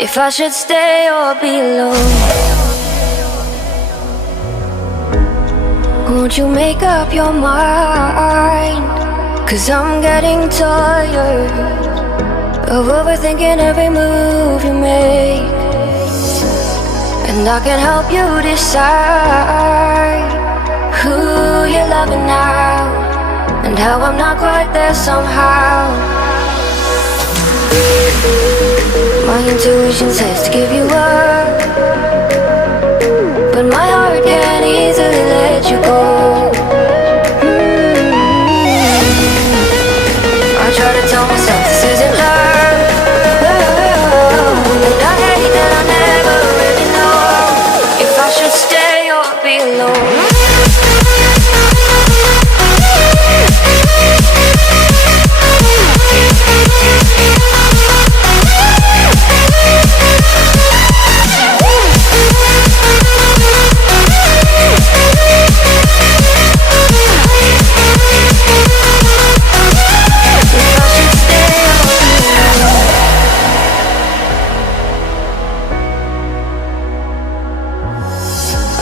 if I should stay or be alone. Won't you make up your mind? 'Cause I'm getting tired of overthinking every move you make. And I can help you decide who you're loving now, and how I'm not quite there somehow. My intuition says to give you up, but my heart can't easily let you go. I try to tell myself this isn't love, and I hate that I never really know if I should stay or be alone.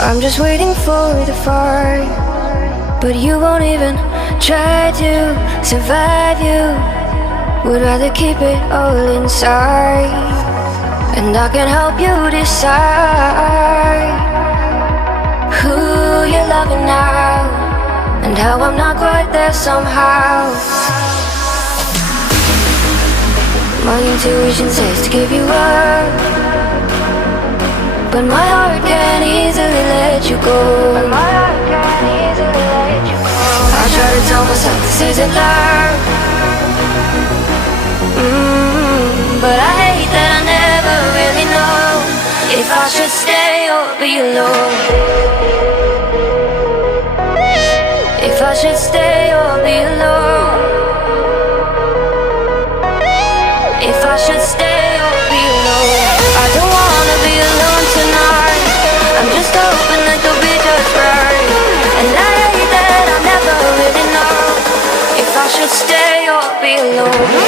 I'm just waiting for the fire, but you won't even try to survive. You would rather keep it all inside, and I can help you decide who you're loving now, and how I'm not quite there somehow. My intuition says to give you up, but my heart can't easily let you go. I try to tell myself this isn't love, but I hate that I never really know if I should stay or be alone. If I should stay or be alone. If I should stay or be alone. I don't wanna be alone tonight. I'm just hoping that you'll be just right. And I hate that I never really know if I should stay or be alone.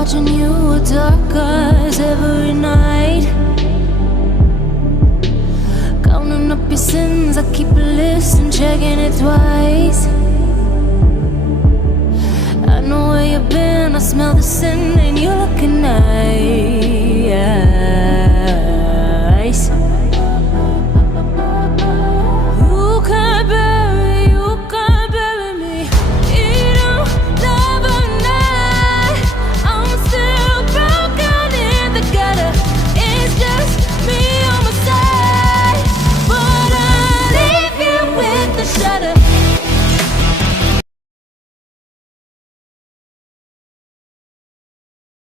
Watching you with dark eyes every night, counting up your sins. I keep a list and checking it twice. I know where you've been, I smell the sin, and you're looking nice.